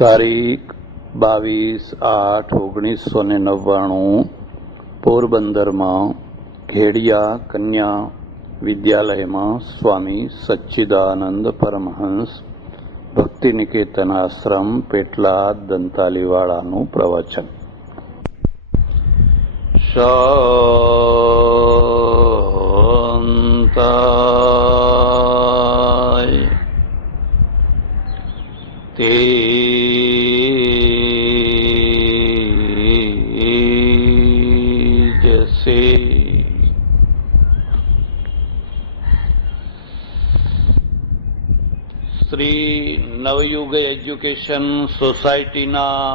તારીખ 22/8/1999 પોરબંદરમાં ખેડિયા કન્યા વિદ્યાલયમાં સ્વામી સચ્ચિદાનંદ પરમહંસ ભક્તિ નિકેતન આશ્રમ પેટલાદ દંતાલીવાળાનું પ્રવચન. શાંતાય તેજસે શ્રી નવયુગ એજ્યુકેશન સોસાયટીના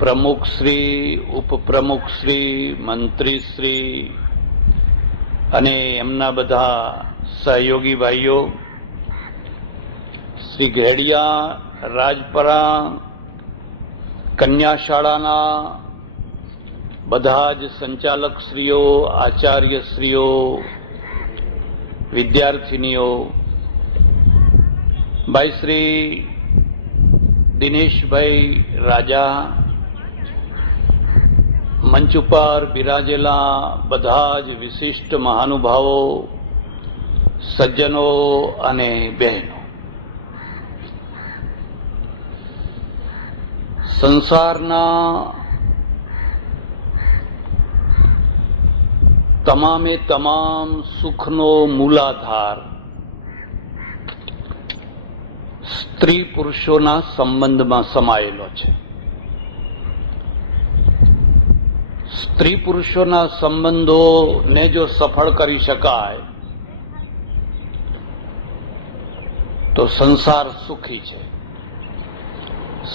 પ્રમુખશ્રી, ઉપપ્રમુખશ્રી, મંત્રીશ્રી અને એમના બધા સહયોગી ભાઈઓ, શ્રી ઘેડિયા રાજપરા કન્યાશાળાના બધા જ સંચાલકશ્રીઓ, આચાર્યશ્રીઓ, વિદ્યાર્થિનીઓ, ભાઈ શ્રી દિનેશભાઈ રાજા, મંચ ઉપર બિરાજેલા બધા જ વિશિષ્ટ મહાનુભાવો, સજ્જનો અને બહેનો, સંસારના તમામે તમામ સુખનો મૂલાધાર સ્ત્રી પુરુષોના સંબંધમાં સમાયેલો છે. સ્ત્રી પુરુષોના સંબંધોને જો સફળ કરી શકાય તો સંસાર સુખી છે,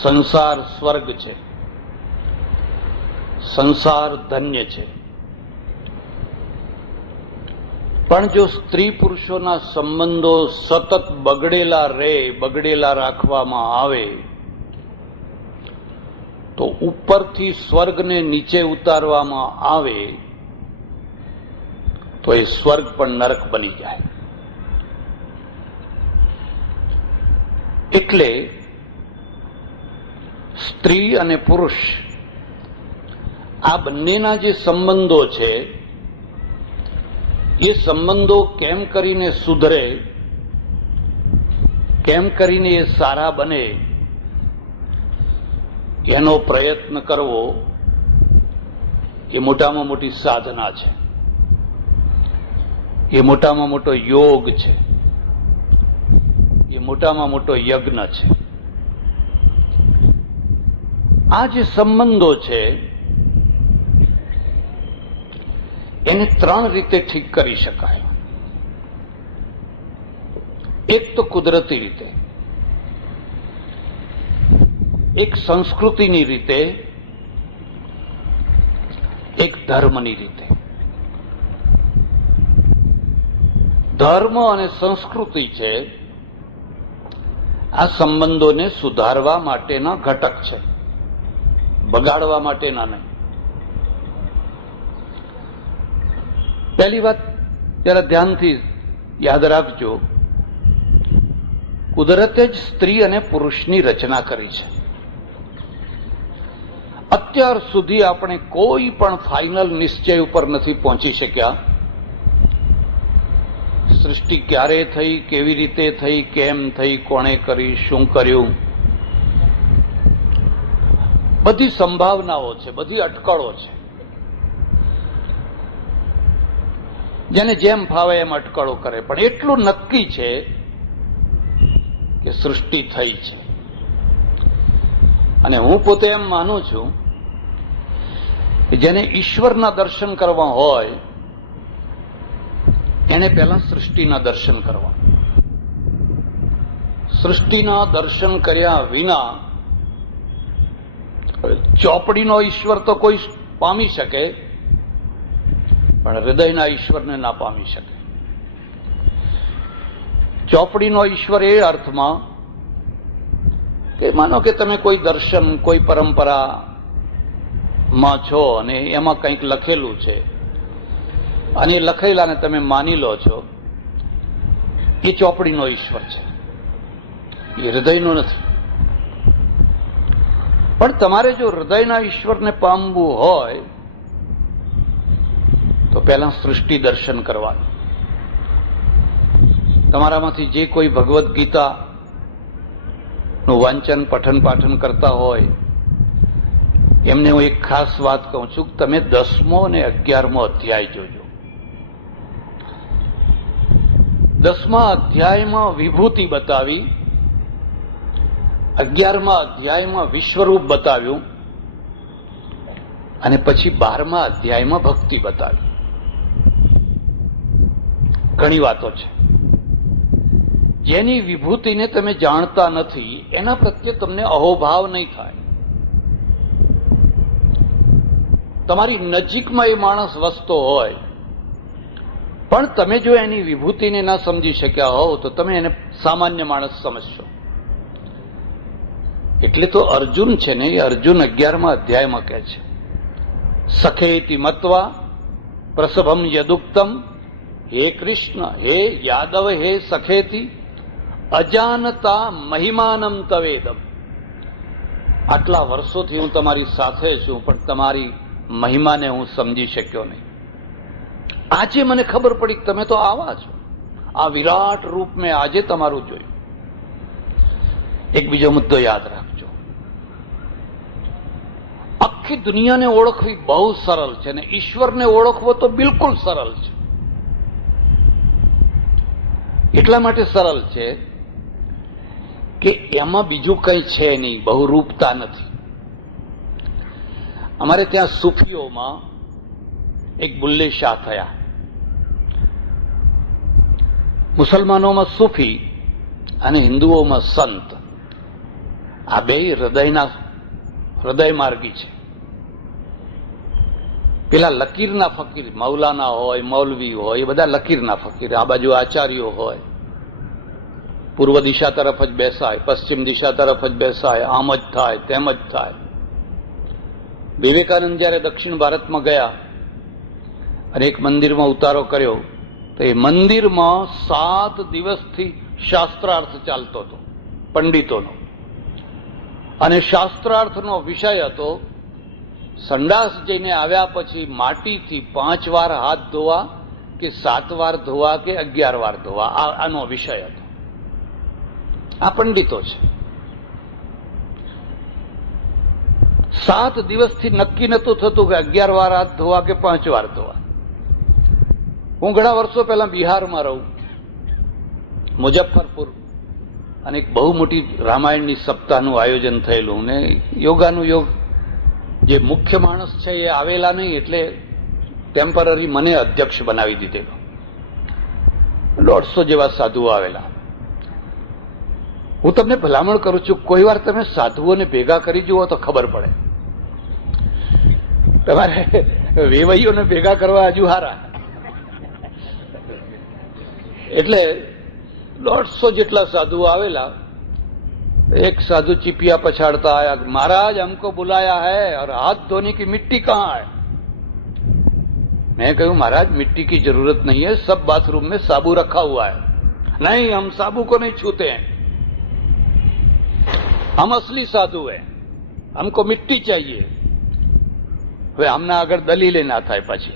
સંસાર સ્વર્ગ છે, સંસાર ધન્ય છે. પણ જો સ્ત્રી પુરુષોના સંબંધો સતત બગડેલા રાખવામાં આવે તો ઉપરથી સ્વર્ગને નીચે ઉતારવામાં આવે તો એ સ્વર્ગ પણ નરક બની જાય. એટલે સ્ત્રી અને પુરુષ આ બંનેના જે સંબંધો છે એ સંબંધો કેમ કરીને સુધરે, કેમ કરીને એ સારા બને, એનો પ્રયત્ન કરવો એ મોટામાં મોટી સાધના છે, એ મોટામાં મોટો યોગ છે, એ મોટામાં મોટો યજ્ઞ છે. આ જે સંબંધો છે એને ત્રણ રીતે ઠીક કરી શકાય. એક તો કુદરતી રીતે, એક સંસ્કૃતિની રીતે, એક ધર્મની રીતે. ધર્મ અને સંસ્કૃતિ છે આ સંબંધોને સુધારવા માટેના ઘટક છે, બગાડવા માટેના નહીં. પહેલી વાત જરા ધ્યાનથી યાદ રાખજો, કુદરતે જ સ્ત્રી અને પુરુષની રચના કરી છે. અત્યાર સુધી આપણે કોઈ પણ ફાઇનલ નિશ્ચય ઉપર નથી પહોંચી શક્યા. સૃષ્ટિ ક્યારે થઈ, કેવી રીતે થઈ, કેમ થઈ, કોણે કરી, શું કર્યું, બધી સંભાવનાઓ છે, બધી અટકળો છે. જેને જેમ ફાવે એમ અટકળો કરે, પણ એટલું નક્કી છે કે સૃષ્ટિ થઈ છે. અને હું પોતે એમ માનું છું કે જેને ઈશ્વરના દર્શન કરવા હોય એને પહેલા સૃષ્ટિના દર્શન કરવા. સૃષ્ટિના દર્શન કર્યા વિના ચોપડીનો ઈશ્વર તો કોઈ પામી શકે પણ હૃદયના ઈશ્વરને ના પામી શકે. ચોપડીનો ઈશ્વર એ અર્થમાં કે માનો કે તમે કોઈ દર્શન, કોઈ પરંપરામાં છો અને એમાં કંઈક લખેલું છે અને એ લખેલાને તમે માની લો છો, એ ચોપડીનો ઈશ્વર છે, એ હૃદયનો નથી. પણ તમારે જો હૃદયના ઈશ્વરને પામવું હોય તો પહેલા સૃષ્ટિ દર્શન કરવાનું. તમારામાંથી જે કોઈ ભગવદ્ ગીતા નું વાંચન પઠન પાઠન કરતા હોય એમને હું એક ખાસ વાત કહું છું કે તમે 10મો અને 11મો અધ્યાય જોજો. 10મા અધ્યાયમાં વિભૂતિ બતાવી, 11મા અધ્યાયમાં વિશ્વરૂપ બતાવ્યું અને પછી 12મા અધ્યાયમાં ભક્તિ બતાવી. ઘણી વાતો છે. જેની વિભૂતિને તમે જાણતા નથી એના પ્રત્યે તમને અહોભાવ નહીં થાય. તમારી નજીકમાં એ માણસ વસતો હોય પણ તમે જો એની વિભૂતિને ના સમજી શક્યા હોવ તો તમે એને સામાન્ય માણસ સમજશો. એટલે તો અર્જુન છે ને, એ અર્જુન 11મા અધ્યાયમાં કહે છે, સખેતિ મત્વા પ્રસભમ યદુક્તમ, હે કૃષ્ણ, હે યાદવ, હે સખેતી અજાનતા મહિમાનમ તવેદમ. આટલા વર્ષોથી હું તમારી સાથે છું પણ તમારી મહિમાને હું સમજી શક્યો નહીં. આજે મને ખબર પડી કે તમે તો આવા છો. આ વિરાટ રૂપ મેં આજે તમારું જોયું. એક બીજો મુદ્દો યાદ રાખજો, આખી દુનિયાને ઓળખવી બહુ સરળ છે ને ઈશ્વરને ઓળખવો તો બિલકુલ સરળ છે. એટલા માટે સરળ છે કે એમાં બીજું કંઈ છે નહીં, બહુરૂપતા નથી. અમારે ત્યાં સૂફીઓમાં એક બુલ્લે શાહ થયા. મુસલમાનોમાં સૂફી અને હિન્દુઓમાં સંત, આ બે હૃદય માર્ગી છે. પેલા લકીરના ફકીર, મૌલાના હોય, મૌલવી હોય, એ બધા લકીરના ફકીર. આ બાજુ આચાર્યો હોય, પૂર્વ દિશા તરફ જ બેસાય, પશ્ચિમ દિશા તરફ જ બેસાય, આમ જ થાય તેમ જ થાય. વિવેકાનંદ જયારે દક્ષિણ ભારતમાં ગયા અને એક મંદિરમાં ઉતારો કર્યો તો એ મંદિરમાં 7 દિવસથી શાસ્ત્રાર્થ ચાલતો હતો પંડિતોનો, અને શાસ્ત્રાર્થનો વિષય હતો સંડાસ જઈને આવ્યા પછી માટીથી 5 વાર હાથ ધોવા કે 7 વાર ધોવા કે 11 વાર ધોવા, આનો વિષય હતો. આ પંડિતો છે. 7 દિવસથી નક્કી નતું થતું કે 11 વાર હાથ ધોવા કે 5 વાર ધોવા. હું ઘણા વર્ષો પહેલા બિહારમાં રહું, મુઝફ્ફરપુર, અને એક બહુ મોટી રામાયણની સપ્તાહનું આયોજન થયેલું ને યોગાનું યોગ જે મુખ્ય માણસ છે એ આવેલા નહીં એટલે ટેમ્પરરી મને અધ્યક્ષ બનાવી દીધેલો. 150 જેવા સાધુઓ આવેલા. હું તમને ભલામણ કરું છું, કોઈ વાર તમે સાધુઓને ભેગા કરી જુઓ તો ખબર પડે. તમારે વેવૈયોને ભેગા કરવા હજુ હારા. એટલે 150 જેટલા સાધુઓ આવેલા. एक साधु चिपिया पछाड़ता आया, महाराज हमको बुलाया है और हाथ धोने की मिट्टी कहाँ है? मैं कहूं महाराज मिट्टी की जरूरत नहीं है, सब बाथरूम में साबु रखा हुआ है. नहीं, हम साबु को नहीं छूते हैं, हम असली साधु हैं, हमको मिट्टी चाहिए. હવે આમના આગળ દલીલે ના થાય પછી.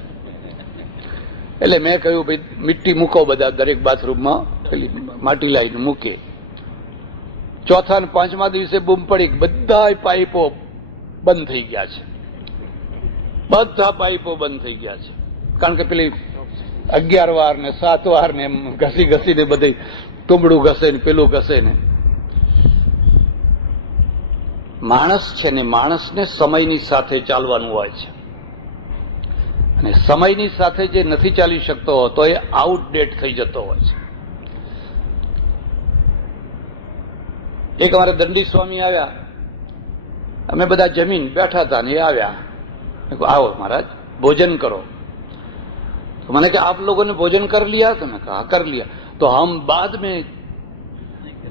એટલે મેં કહ્યું ભાઈ મિટ્ટી મૂકો બધા દરેક બાથરૂમમાં, પેલી માટી લાવીને મૂકે. ચોથા ને 5મા દિવસે બૂમ પડી, બધા પાઇપો બંધ થઈ ગયા છે. બધા પાઇપો બંધ થઈ ગયા છે. કારણ કે પેલી 11 વાર ને 7 વાર ને એમ ઘસી ઘસીને બધી તુંબડું ઘસે ને પેલું ઘસે ને. માણસ છે ને, માણસને સમયની સાથે ચાલવાનું હોય છે, અને સમયની સાથે જે નથી ચાલી શકતો હોતો એ આઉટડેટ થઈ જતો હોય છે. એક અમારે દંડી સ્વામી આવ્યા, અમે બધા જમીન બેઠા હતા ને એ આવ્યા. आओ महाराज भोजन करो. तो मैंने कहा आप लोगों ने भोजन कर लिया? तो मैं कहा कर लिया. तो हम बाद में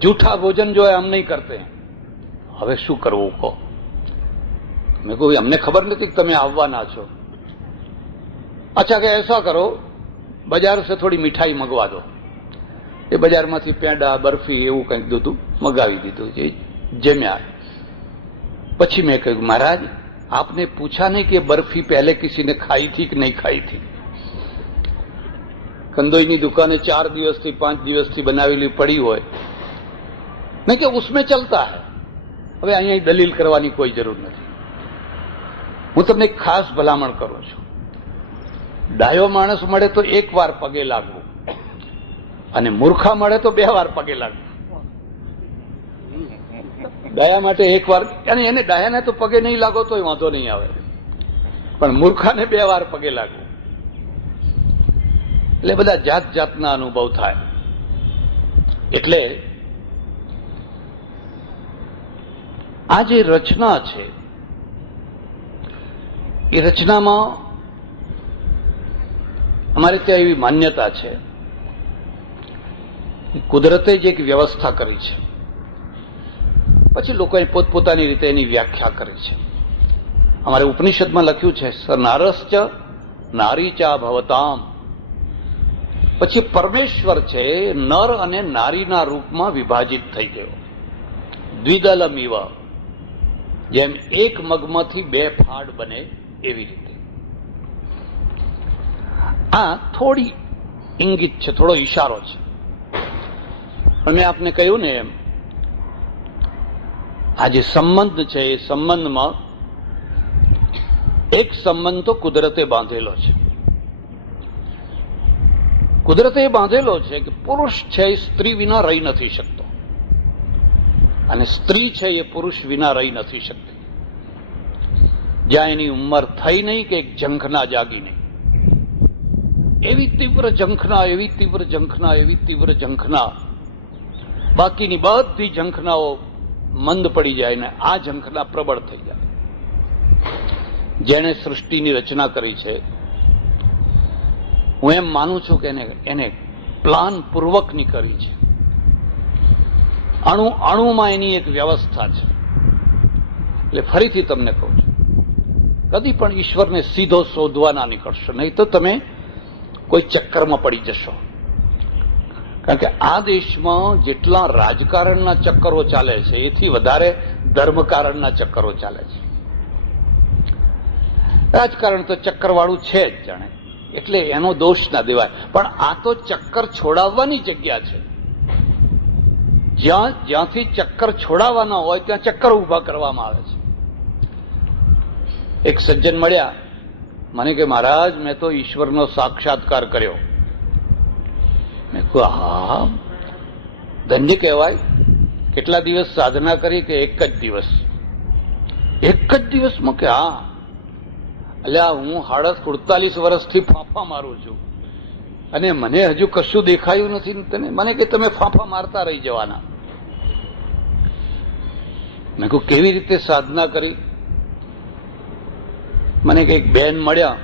जूठा भोजन जो है हम नहीं करते हैं. હવે શું કરવું કહો? મેં કહ્યું અમને ખબર નથી કે તમે આવવાના છો. અચ્છા કે ऐसा करो, બજાર से थोड़ी मिठाई मंगवा दो. એ બજારમાંથી પેંડા બરફી એવું કંઈક દૂધું મગાવી દીધું. જે જમ્યા. પછી મેં કહ્યું, મહારાજ आपने पूछा नहीं कि बर्फी पहले किसी ने खाई थी कि नहीं खाई थी। कंदोईनी दुकाने 4 દિવસથી 5 દિવસથી બનાવેલી પડી હોય नहीं कि उसमें चलता है। હવે અહીંયા દલીલ કરવાની કોઈ જરૂર નથી। હું તમને ખાસ ભલામણ કરું છું, ડાયો માણસ મળે તો 1 વાર પગે લાગવું અને મૂર્ખા મળે તો 2 વાર પગે લાગવું। ડાયા માટે 1 વાર, અને એને ડાયાને તો પગે નહીં લાગો તોય વાંધો નહીં આવે, પણ મૂર્ખાને 2 વાર પગે લાગવું, એટલે બધા જાત જાતના અનુભવ થાય। એટલે આ જે રચના છે એ રચનામાં અમારે ત્યાં એવી માન્યતા છે, કુદરતે જ એક વ્યવસ્થા કરી છે, પછી લોકોએ પોતપોતાની રીતે એની વ્યાખ્યા કરી છે। અમારે ઉપનિષદમાં લખ્યું છે, સ નારશ્ચ નારીચા ભવતામ, પછી પરમેશ્વર છે નર અને નારીના રૂપમાં વિભાજિત થઈ ગયો, દ્વિદલમિવ, જેમ એક મગમાંથી 2 ફાડ બને એવી રીતે। આ થોડી ઇંગિત છે, થોડો ઈશારો છે, પણ મેં આપને કહ્યું ને એમ આ જે સંબંધ છે એ સંબંધમાં એક સંબંધ તો કુદરતે બાંધેલો છે। કુદરતે બાંધેલો છે કે પુરુષ છે એ સ્ત્રી વિના રહી નથી શકતો, અને સ્ત્રી છે એ પુરુષ વિના રહી નથી શકતી, જ્યાં એની ઉંમર થઈ નહીં કે એક ઝંખના જાગી નહીં, એવી તીવ્ર ઝંખના, એવી તીવ્ર ઝંખના, એવી તીવ્ર ઝંખના, બાકીની બધી ઝંખનાઓ મંદ પડી જાય ને આ ઝંખના પ્રબળ થઈ જાય। જેણે સૃષ્ટિની રચના કરી છે, હું એમ માનું છું કે એને પ્લાન પૂર્વકની કરી છે। અણુ અણુમાં એની એક વ્યવસ્થા છે। એટલે ફરીથી તમને કહું છું, કદી પણ ઈશ્વરને સીધો શોધવા ના નીકળશો, નહીં તો તમે કોઈ ચક્કરમાં પડી જશો। કારણ કે આ દેશમાં જેટલા રાજકારણના ચક્કરો ચાલે છે એથી વધારે ધર્મકારણના ચક્કરો ચાલે છે। રાજકારણ તો ચક્કરવાળું છે જ જાણે, એટલે એનો દોષ ના દેવાય, પણ આ તો ચક્કર છોડાવવાની જગ્યા છે। જ્યાંથી ચક્કર છોડાવવાના હોય ત્યાં ચક્કર ઉભા કરવામાં આવે છે। એક સજ્જન મળ્યા મને કે, મહારાજ મેં તો ઈશ્વરનો સાક્ષાત્કાર કર્યો। મેં કહ્યું, હા, ધન્ય કહેવાય। કેટલા દિવસ સાધના કરી? કે 1 જ દિવસ। 1 જ દિવસમાં? કે હા। એટલે હું 48 વર્ષથી ફાંફા મારું છું અને મને હજુ કશું દેખાયું નથી તને? મને કે તમે ફાંફા મારતા રહી જવાના। મેં કહ્યું, કેવી રીતે સાધના કરી? મને કે એક બેન મળ્યા,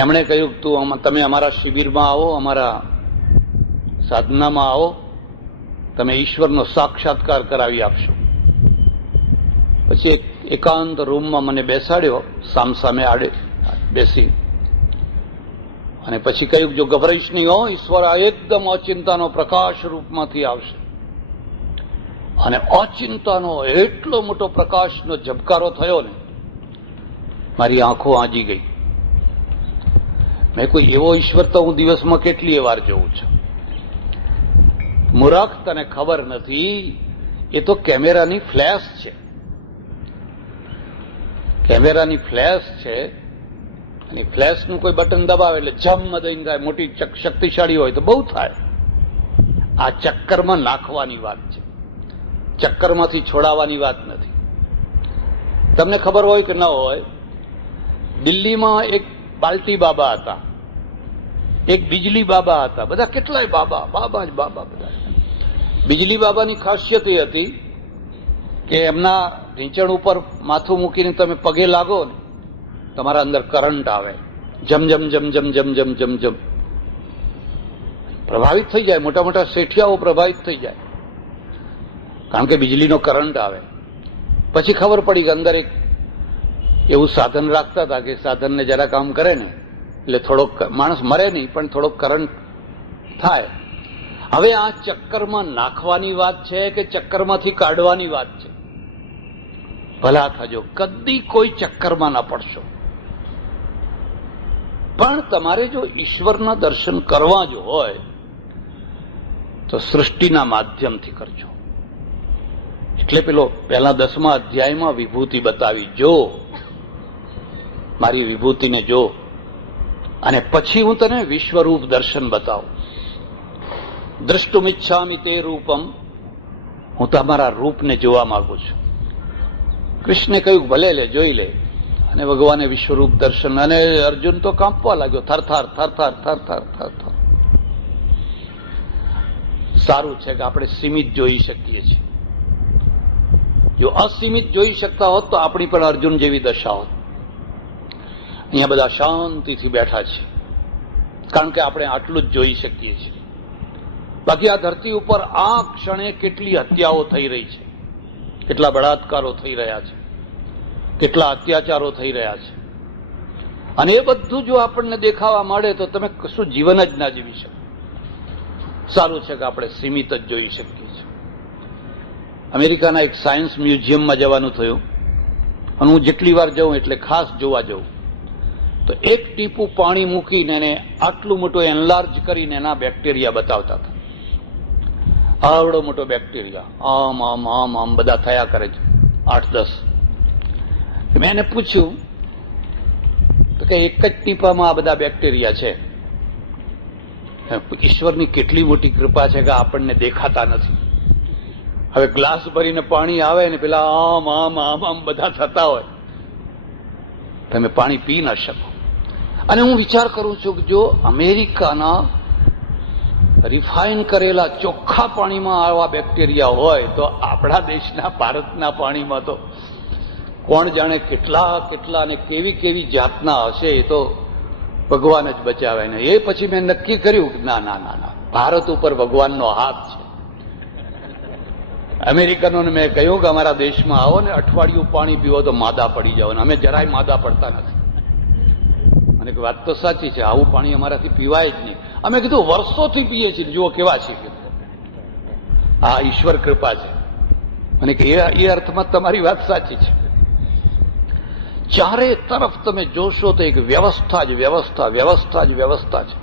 એમણે કહ્યું, તમે અમારા શિબિરમાં આવો, અમારા સાધનામાં આવો, તમે ઈશ્વરનો સાક્ષાત્કાર કરાવી આપશો। પછી એકાંત રૂમમાં મને બેસાડ્યો, સામસામે આડે બેસી, અને પછી કહ્યું, જો ગભરાઈશ નહીં હો, ઈશ્વર આ એકદમ અચિંતાનો પ્રકાશ રૂપમાંથી આવશે। અને અચિંતાનો એટલો મોટો પ્રકાશનો ઝબકારો થયો ને, મારી આંખો આંજી ગઈ। મેં કોઈ એવો ઈશ્વર તો હું દિવસમાં કેટલી વાર જોઉં છું। મૂર્ખ, તને ખબર નથી, એ તો કેમેરાની ફ્લેશ છે। કેમેરાની ફ્લેશ છે, અને ફ્લેશનું કોઈ બટન દબાવે એટલે જમ દઈને થાય, મોટી શક્તિશાળી હોય તો બહુ થાય। આ ચક્કરમાં નાખવાની વાત છે, ચક્કરમાંથી છોડાવવાની વાત નથી। તમને ખબર હોય કે ન હોય, દિલ્હીમાં એક બાલટી બાબા હતા, એક બિજલી બાબા હતા, બધા કેટલાય બાબા બાબા જ બાબા બધા। બિજલી બાબાની ખાસિયત એ હતી કે એમના ઢીંચણ ઉપર માથું મૂકીને તમે પગે લાગો ને, તમારા અંદર કરંટ આવે, જમ જમ જમ જમ જમ જમ જમ જમ, પ્રભાવિત થઈ જાય, મોટા મોટા શેઠિયાઓ પ્રભાવિત થઈ જાય, કારણ કે વીજળીનો કરંટ આવે। પછી ખબર પડી કે અંદર એક એવું સાધન રાખતા હતા કે સાધનને જરા કામ કરે ને એટલે થોડોક માણસ મરે નહીં, પણ થોડોક કરંટ થાય। હવે આ ચક્કરમાં નાખવાની વાત છે કે ચક્કરમાંથી કાઢવાની વાત છે? ભલા થજો, કદી કોઈ ચક્કરમાં ના પડશો. પણ તમારે જો ઈશ્વરના દર્શન કરવા જો હોય તો સૃષ્ટિના માધ્યમથી કરજો. એટલે પેલો પહેલા 10મા અધ્યાયમાં વિભૂતિ બતાવી, જો મારી વિભૂતિને જો, અને પછી હું તને વિશ્વરૂપ દર્શન બતાવું. દ્રષ્ટુમિચ્છામિ તે રૂપમ, હું તમારા રૂપને જોવા માંગુ છું. કૃષ્ણે કહ્યું ભલે લે, જોઈ લે. અને ભગવાને વિશ્વરૂપ દર્શન, અને અર્જુન તો કાંપવા લાગ્યો, થરથર થરથર થરથર થરથર. સારું છે કે આપણે સીમિત જોઈ શકીએ છીએ. જો અસીમિત જોઈ શકતા હોત તો આપણી પણ અર્જુન જેવી દશા હોત. અહીંયા બધા શાંતિથી બેઠા છે કારણ કે આપણે આટલું જ જોઈ શકીએ છીએ. બાકી આ ધરતી ઉપર આ ક્ષણે કેટલી હત્યાઓ થઈ રહી છે, કેટલા બળાત્કારો થઈ રહ્યા છે, કેટલા અત્યાચારો થઈ રહ્યા છે, અને એ બધું જો આપણને દેખાવા મળે તો તમે કશું જીવન જ ના જીવી શકો. સારું છે કે આપણે સીમિત જ જોઈ શકીએ છીએ. અમેરિકાના એક સાયન્સ મ્યુઝિયમમાં જવાનું થયું, અને હું જેટલી વાર જાઉં એટલે ખાસ જોવા જાઉં. તો એક ટીપું પાણી મૂકીને એને આટલું મોટું એનલાર્જ કરીને એના બેક્ટેરિયા બતાવતા હતા. આવડો મોટો બેક્ટેરિયા, આમ આમ આમ આમ બધા થયા કરે છે, 8-10. મેં એને પૂછ્યું તો કે એક જ ટીપામાં આ બધા બેક્ટેરિયા છે. ઈશ્વરની કેટલી મોટી કૃપા છે કે આપણને દેખાતા નથી. હવે ગ્લાસ ભરીને પાણી આવે ને પેલા આમ આમ આમ આમ બધા થતા હોય, તમે પાણી પી ન શકો. અને હું વિચાર કરું છું કે જો અમેરિકાના રિફાઇન કરેલા ચોખ્ખા પાણીમાં આવા બેક્ટેરિયા હોય તો આપણા દેશના ભારતના પાણીમાં તો કોણ જાણે કેટલા કેટલા અને કેવી કેવી જાતના હશે. એ તો ભગવાન જ બચાવે ને. એ પછી મેં નક્કી કર્યું કે ના ના ના ના, ભારત ઉપર ભગવાનનો હાથ છે. અમેરિકનોને મેં કહ્યું કે અમારા દેશમાં આવો ને, અઠવાડિયું પાણી પીવો તો માદા પડી જાઓ. અમે જરાય માદા પડતા નથી. અને વાત તો સાચી છે, આવું પાણી અમારાથી પીવાય જ નહીં. અમે કીધું વર્ષોથી પીએ છીએ, જુઓ કેવા છીએ. આ ઈશ્વર કૃપા છે. અને કે એ અર્થમાં તમારી વાત સાચી છે. ચારે તરફ તમે જોશો તો એક વ્યવસ્થા જ વ્યવસ્થા, વ્યવસ્થા જ વ્યવસ્થા છે.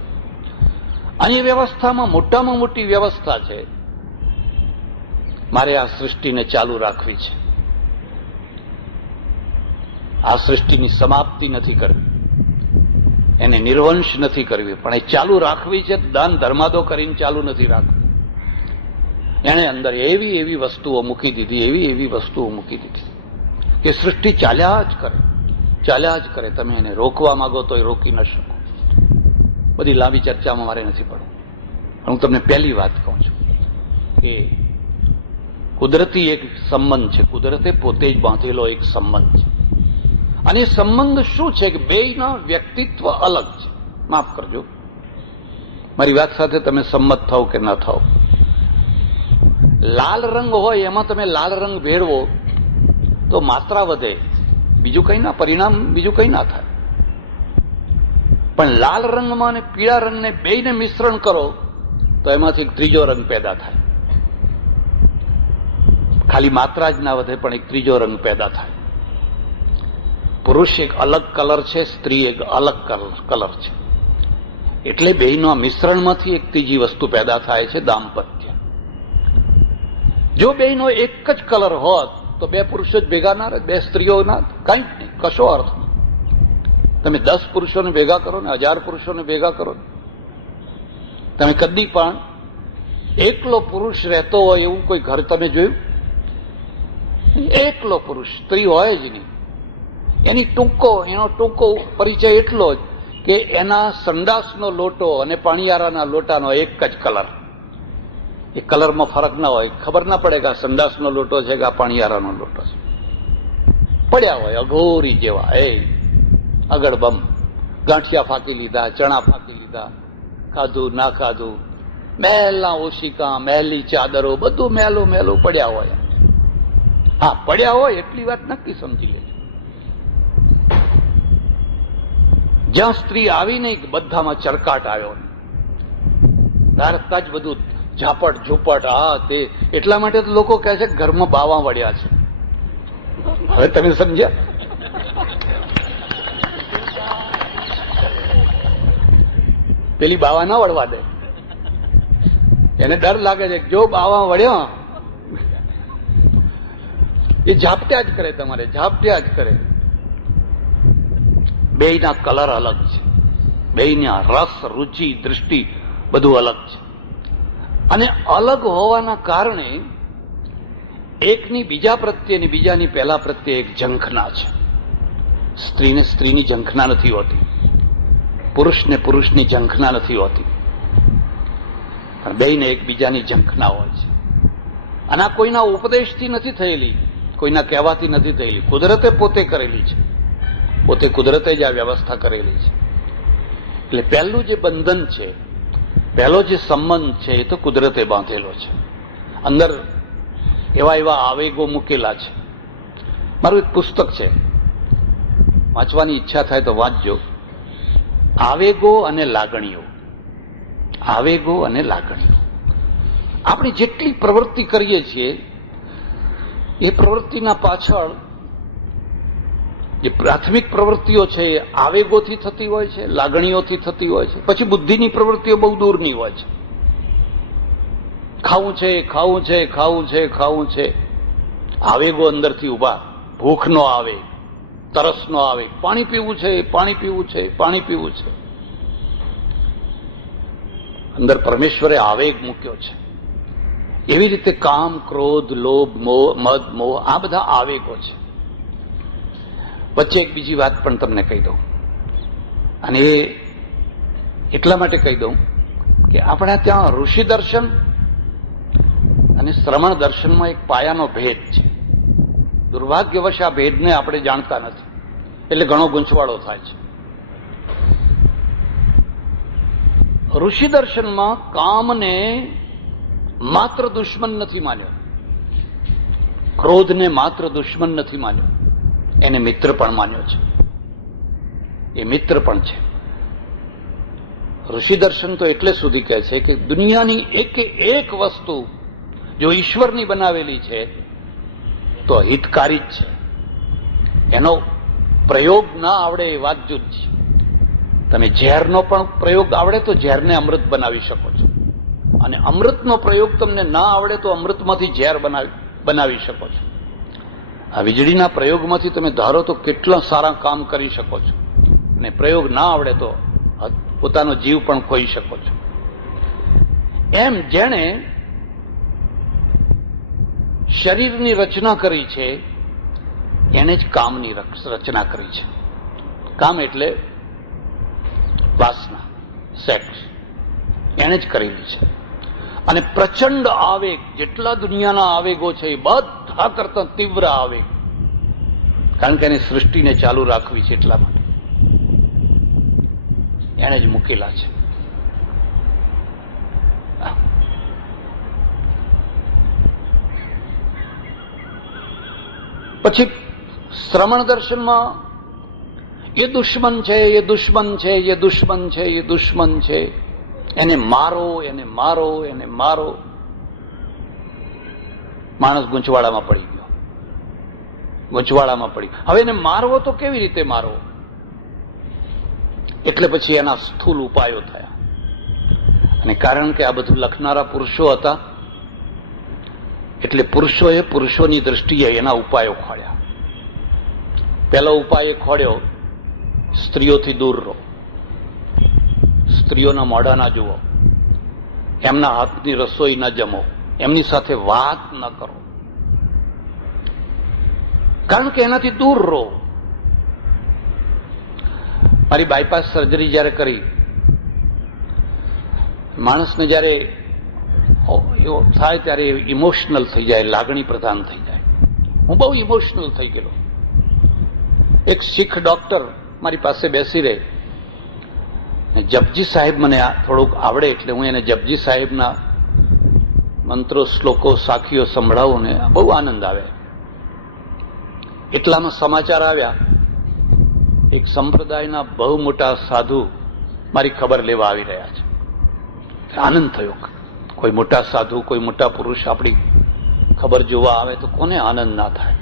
અને એ વ્યવસ્થામાં મોટામાં મોટી વ્યવસ્થા છે, મારે આ સૃષ્ટિને ચાલુ રાખવી છે. આ સૃષ્ટિની સમાપ્તિ નથી કરવી, એને નિર્વંશ નથી કરવી, પણ એ ચાલુ રાખવી છે. દાન ધર્માદો કરીને ચાલુ નથી રાખવી. એણે અંદર એવી એવી વસ્તુઓ મૂકી દીધી, એવી એવી વસ્તુઓ મૂકી દીધી કે સૃષ્ટિ ચાલ્યા જ કરે, ચાલ્યા જ કરે. તમે એને રોકવા માંગો તો એ રોકી ન શકો. બધી લાંબી ચર્ચામાં મારે નથી પડવું. હું તમને પહેલી વાત કહું છું કે કુદરતી એક સંબંધ છે, કુદરતે પોતે જ બાંધેલો એક સંબંધ છે. અને એ સંબંધ શું છે કે બેયના વ્યક્તિત્વ અલગ છે. માફ કરજો, મારી વાત સાથે તમે સંમત થાવ કે ન થાવ. લાલ રંગ હોય એમાં તમે લાલ રંગ ભેળવો તો માત્રા વધે, બીજું કઈ ના પરિણામ, બીજું કઈ ના થાય. પણ લાલ રંગમાં અને પીળા રંગને બેયને મિશ્રણ કરો તો એમાંથી એક ત્રીજો રંગ પેદા થાય. ખાલી માત્રા જ ના વધે પણ એક ત્રીજો રંગ પેદા થાય. પુરુષ એક અલગ કલર છે, સ્ત્રી એક અલગ કલર છે. એટલે બેયના મિશ્રણમાંથી એક ત્રીજી વસ્તુ પેદા થાય છે, દાંપત્ય. જો બેયનો એક જ કલર હોત તો બે પુરુષો જ ભેગા ના રહે, બે સ્ત્રીઓ ના, કઈ જ નહીં, કશો અર્થ નહીં. તમે 10 પુરુષોને ભેગા કરો ને 1000 પુરુષોને ભેગા કરો, તમે કદી પણ એકલો પુરુષ રહેતો હોય એવું કોઈ ઘર તમે જોયું? એકલો પુરુષ, સ્ત્રી હોય જ નહીં. એનો ટૂંકો પરિચય એટલો જ કે એના સંડાસનો લોટો અને પાણીયારાના લોટાનો એક જ કલર. એ કલરમાં ફરક ના હોય, ખબર ના પડે કે આ સંડાસનો લોટો છે કે આ પાણીયારાનો લોટો છે. પડ્યા હોય અઘોરી જેવા, આગળ બમ, ગાંઠિયા ફાંકી લીધા, ચણા ફાંકી લીધા, ખાધું ના ખાધું, મહેલના ઓશિકા, મહેલી ચાદરો, બધું મહેલું મહેલું પડ્યા હોય. હા, પડ્યા હોય એટલી વાત નક્કી સમજી લેજો. જ્યાં સ્ત્રી આવી નહીં બધામાં ચરકાટ આવ્યો, ધારતા જ બધું ઝાપટ ઝૂપટ, આ તે. એટલા માટે તો લોકો કહે છે ઘરમાં બાવા વળ્યા છે. હવે તમે સમજ્યા? પેલી બાવા ના વળવા દે, એને ડર લાગે છે જો બાવા વળ્યો એ ઝાપટ્યા જ કરે, તમારે ઝાપટ્યા જ કરે. બેયના કલર અલગ છે, બેયના રસ, રુચિ, દૃષ્ટિ બધું અલગ છે. અને અલગ હોવાના કારણે એકની બીજા પ્રત્યે અને બીજાની પહેલા પ્રત્યે એક ઝંખના છે. સ્ત્રીને સ્ત્રીની ઝંખના નથી હોતી, પુરુષને પુરુષની ઝંખના નથી હોતી, પણ બેયને એકબીજાની ઝંખના હોય છે. અને આ કોઈના ઉપદેશથી નથી થયેલી, કોઈના કહેવાથી નથી થયેલી, કુદરતે પોતે કરેલી છે. પોતે કુદરતે જ આ વ્યવસ્થા કરેલી છે. એટલે પહેલું જે બંધન છે, પહેલો જે સંબંધ છે એ તો કુદરતે બાંધેલો છે. અંદર એવા એવા આવેગો મૂકેલા છે. મારું એક પુસ્તક છે, વાંચવાની ઈચ્છા થાય તો વાંચજો. આવેગો અને લાગણીઓ. આવેગો અને લાગણીઓ. આપણે જેટલી પ્રવૃત્તિ કરીએ છીએ એ પ્રવૃત્તિના પાછળ જે પ્રાથમિક પ્રવૃત્તિઓ છે એ આવેગોથી થતી હોય છે, લાગણીઓથી થતી હોય છે. પછી બુદ્ધિની પ્રવૃત્તિઓ બહુ દૂરની હોય છે. ખાવું છે, ખાવું છે, ખાવું છે, ખાવું છે, આવેગો અંદરથી ઉભા. ભૂખ નો આવે, તરસ નો આવે, પાણી પીવું છે, પાણી પીવું છે, પાણી પીવું છે. અંદર પરમેશ્વરે આવેગ મૂક્યો છે. એવી રીતે કામ, ક્રોધ, લોભ, મોહ, મદ, મોહ આ બધા આવેગો છે. વચ્ચે એક બીજી વાત પણ તમને કહી દઉં, અને એ એટલા માટે કહી દઉં કે આપણા ત્યાં ઋષિ દર્શન અને શ્રમણ દર્શનમાં એક પાયાનો ભેદ છે. દુર્ભાગ્યવશ આ ભેદને આપણે જાણતા નથી, એટલે ઘણો ગૂંચવાડો થાય છે. ઋષિ દર્શનમાં કામને માત્ર દુશ્મન નથી માન્યો, ક્રોધને માત્ર દુશ્મન નથી માન્યો, એને મિત્ર પણ માન્યો છે. એ મિત્ર પણ છે. ઋષિ દર્શન તો એટલે સુધી કહે છે કે દુનિયાની એક વસ્તુ જો ઈશ્વરની બનાવેલી છે તો હિતકારી જ છે. એનો પ્રયોગ ના આવડે એ વાત જુદી છે. તમે ઝેરનો પણ પ્રયોગ આવડે તો ઝેરને અમૃત બનાવી શકો છો, અને અમૃતનો પ્રયોગ તમને ના આવડે તો અમૃતમાંથી ઝેર બનાવી શકો છો. આ વીજળીના પ્રયોગમાંથી તમે ધારો તો કેટલા સારા કામ કરી શકો છો, અને પ્રયોગ ના આવડે તો પોતાનો જીવ પણ ખોઈ શકો છો. એમ જેણે શરીરની રચના કરી છે એને જ કામની રચના કરી છે. કામ એટલે વાસના, સેક્સ, એને જ કરેલી છે. અને પ્રચંડ આવેગ, જેટલા દુનિયાના આવેગો છે એ બધા કરતા તીવ્ર આવેગ, કારણ કે એની સૃષ્ટિને ચાલુ રાખવી છે એટલા માટે એને જ મૂકેલા છે. પછી શ્રમણ દર્શનમાં એ દુશ્મન છે, એ દુશ્મન છે, એ દુશ્મન છે, એ દુશ્મન છે, એને મારો, એને મારો, એને મારો. માણસ ગૂંચવાડામાં પડી ગયો, ગૂંચવાડામાં પડી. હવે એને મારવો તો કેવી રીતે મારવો? એટલે પછી એના સ્થૂલ ઉપાયો થયા. અને કારણ કે આ બધું લખનારા પુરુષો હતા એટલે પુરુષોએ પુરુષોની દ્રષ્ટિએ એના ઉપાયો ખોળ્યા. પહેલો ઉપાય એ ખોળ્યો, સ્ત્રીઓથી દૂર રહો, સ્ત્રીઓના મોઢા ના જુઓ, એમના હાથની રસોઈ ન જમો, એમની સાથે વાત ન કરો, કારણ કે એનાથી દૂર રહો. મારી બાયપાસ સર્જરી જયારે કરી, માણસને જયારે એવો થાય ત્યારે ઇમોશનલ થઈ જાય, લાગણી પ્રધાન થઈ જાય. હું બહુ ઇમોશનલ થઈ ગયેલો. એક શીખ ડોક્ટર મારી પાસે બેસી રહે, જપજી સાહેબ મને થોડુંક આવડે એટલે હું એને જપજી સાહેબના મંત્રો, શ્લોકો, સાખીઓ સંભળાવું ને બહુ આનંદ આવે. એટલામાં સમાચાર આવ્યા, એક સંપ્રદાયના બહુ મોટા સાધુ મારી ખબર લેવા આવી રહ્યા છે. આનંદ થયો. કોઈ મોટા સાધુ, કોઈ મોટા પુરુષ આપણી ખબર જોવા આવે તો કોને આનંદ ના થાય?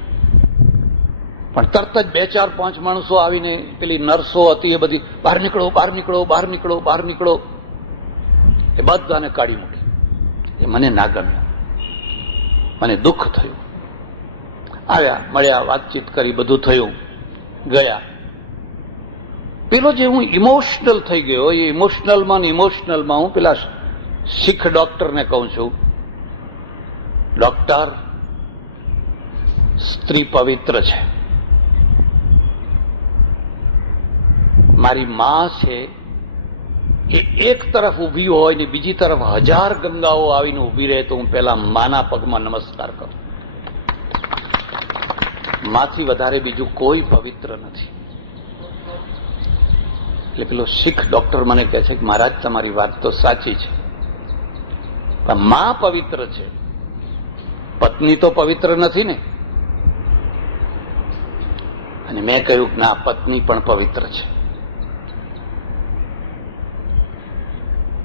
પણ તરત જ 2, 4, 5 માણસો આવીને પેલી નર્સો હતી એ બધી બહાર નીકળો, બહાર નીકળો, બહાર નીકળો, બહાર નીકળો, એ બધાને કાઢી મૂકી. એ મને ના ગમ્યું, મને દુઃખ થયું. આવ્યા, મળ્યા, વાતચીત કરી, બધું થયું, ગયા. પેલો જે હું ઇમોશનલ થઈ ગયો, એ ઇમોશનલમાં હું પેલા શીખ ડોક્ટરને કહું છું, ડોક્ટર, સ્ત્રી પવિત્ર છે. મારી માં છે એ એક તરફ ઊભી હોય ને બીજી તરફ 1000 ગંગાઓ આવીને ઊભી રહે તો હું પેલા માના પગમાં નમસ્કાર કરું. માથી વધારે બીજું કોઈ પવિત્ર નથી. એટલે પેલો શીખ ડોક્ટર મને કહે છે કે મહારાજ તમારી વાત તો સાચી છે, પણ માં પવિત્ર છે, પત્ની તો પવિત્ર નથી ને. અને મેં કહ્યું કે ના, પત્ની પણ પવિત્ર છે.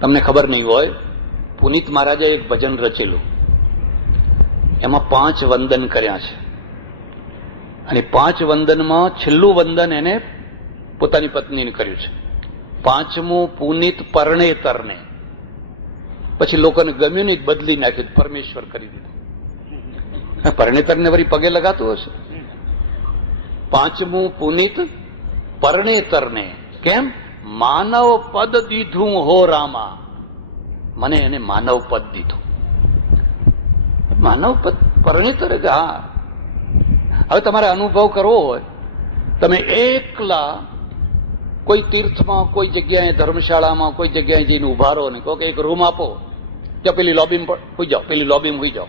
તમને ખબર નહીં હોય, પુનિત મહારાજે એક ભજન રચેલું, એમાં 5 વંદન કર્યા છે. અને 5 વંદનમાં છેલ્લું વંદન એને પોતાની પત્નીને કર્યું છે. 5મું પુનિત પરણેતરને. પછી લોકોને ગમ્યું નહીં, બદલી નાખ્યું, પરમેશ્વર કરી દીધું. પરણેતરને વળી પગે લગાતું હશે. 5મું પુનિત પરણેતરને. કેમ? માનવ પદ દીધું હો રામા. મને એને માનવ પદ દીધું. માનવ પદ પરણેતર. હા, હવે તમારે અનુભવ કરવો હોય, તમે એકલા કોઈ તીર્થમાં, કોઈ જગ્યાએ, ધર્મશાળામાં કોઈ જગ્યાએ જઈને ઉભા રહો ને કહો કે એક રૂમ આપો, ત્યાં પેલી લોબીમાં હોઈ જાઓ, પેલી લોબીમાં હોઈ જાઓ.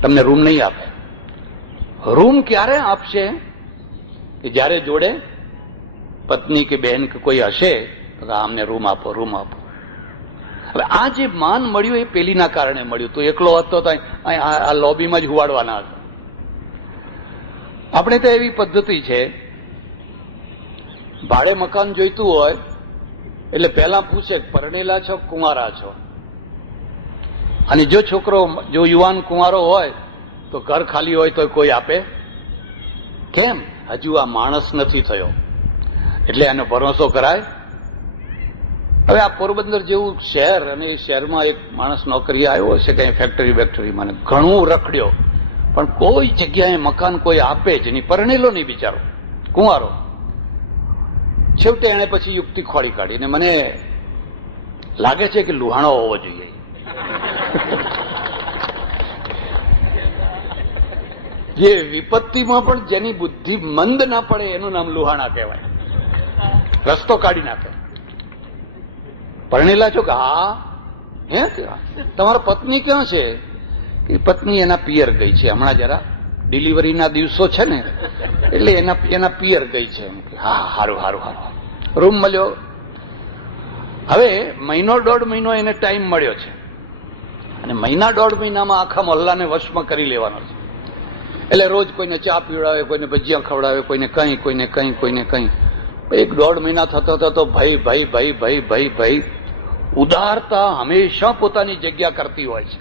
તમને રૂમ નહીં આપે. રૂમ ક્યારે આપશે? કે જ્યારે જોડે પત્ની કે બહેન કે કોઈ હશે તો અમને રૂમ આપો, રૂમ આપો. હવે આ જે માન મળ્યું એ પેલીના કારણે મળ્યું. તો એકલો હતો તો આ લોબીમાં જ હુવાડવાના હતા. આપણે તો એવી પદ્ધતિ છે, ભાડે મકાન જોઈતું હોય એટલે પહેલા પૂછે પરણેલા છો, કુંવારા છો. અને જો છોકરો, જો યુવાન કુંવારો હોય તો ઘર ખાલી હોય તો કોઈ આપે. કેમ? હજુ આ માણસ નથી થયો એટલે એનો ભરોસો કરાય. હવે આ પોરબંદર જેવું શહેર, અને એ શહેરમાં એક માણસ નોકરી આવ્યો હશે કઈ ફેક્ટરીમાં, ઘણું રખડ્યો, પણ કોઈ જગ્યાએ મકાન કોઈ આપે જ નહીં. પરણેલો નહીં બિચારો, કુંવારો. છેવટે એને પછી યુક્તિ ખોળી કાઢી. અને મને લાગે છે કે લુહાણો હોવો જોઈએ. જે વિપત્તિમાં પણ જેની બુદ્ધિ મંદ ના પડે એનું નામ લુહાણા કહેવાય. રસ્તો કાઢી નાખે. પરણેલા છો કે? હા. હે, તમારા પત્ની ક્યાં છે? કે પત્ની એના પિયર ગઈ છે, હમણાં જરા ડિલિવરીના દિવસો છે ને એટલે એના પિયર ગઈ છે. હા, હારું હારું હારું. રૂમ મળ્યો. હવે 1.5 મહિનો એને ટાઈમ મળ્યો છે, અને 1.5 મહિનામાં આખા મહોલ્લાને વશમાં કરી લેવાનો છે. એટલે રોજ કોઈને ચા પીવડાવે, કોઈને ભજીયા ખવડાવે, કોઈને કંઈ, કોઈને કંઈ, કોઈને કંઈ. 1.5 મહિના થતા તો ભાઈ ભાઈ ભાઈ ભાઈ ભાઈ ભાઈ, ઉદારતા હંમેશા પોતાની જગ્યા કરતી હોય છે.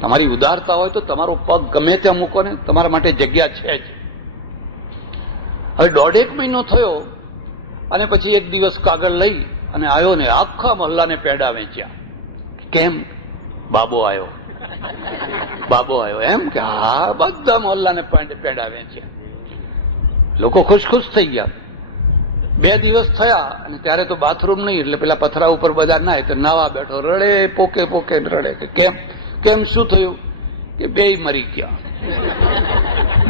તમારી ઉદારતા હોય તો તમારો પગ ગમે ત્યાં મૂકો ને, તમારા માટે જગ્યા છે જ. હવે 1.5 મહિનો થયો અને પછી એક દિવસ કાગળ લઈ અને આવ્યો ને આખા મહોલ્લાને પેડા વેચ્યા. કેમ? બાબો આવ્યો, બાબો આવ્યો. એમ કે હા, બધા મહોલ્લાને પેડા વેચ્યા. લોકો ખુશ ખુશ થઈ ગયા. 2 દિવસ થયા અને ત્યારે તો બાથરૂમ નહીં, એટલે પેલા પથરા ઉપર બધા નાય તો નાવા બેઠો, રડે, પોકે પોકે રડે. કેમ? કેમ, શું થયું? કે 2 મરી ગયા.